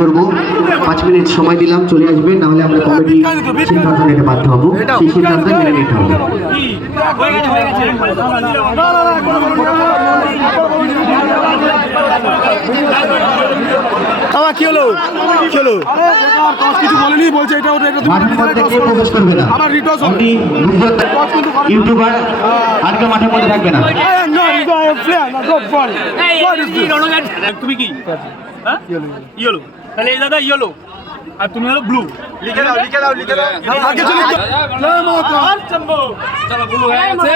করবো 5 মিনিট সময় দিলাম, চলে আসবেন, নাহলে আমরা কমিটি সিদ্ধান্ত নিতে বাধ্য হবো। সেই সিদ্ধান্ত মেনে নিতে হবে। কি হলো কি হলো কিছু বলেনি, বলছে এটা ওটা মাঠের মধ্যে কেউ প্রবেশ করবে না। ইউটিউবার আর কেউ মাঠের মধ্যে থাকবে না। তুমি কি ইয়েলো, তাহলে এই দাদা ইয়েলো আর তুমি হলো ব্লু। লিখে দাও লিখে দাও লিখে দাও। আর কিছু লিখতে চলো ব্লু হয়ে গেছে।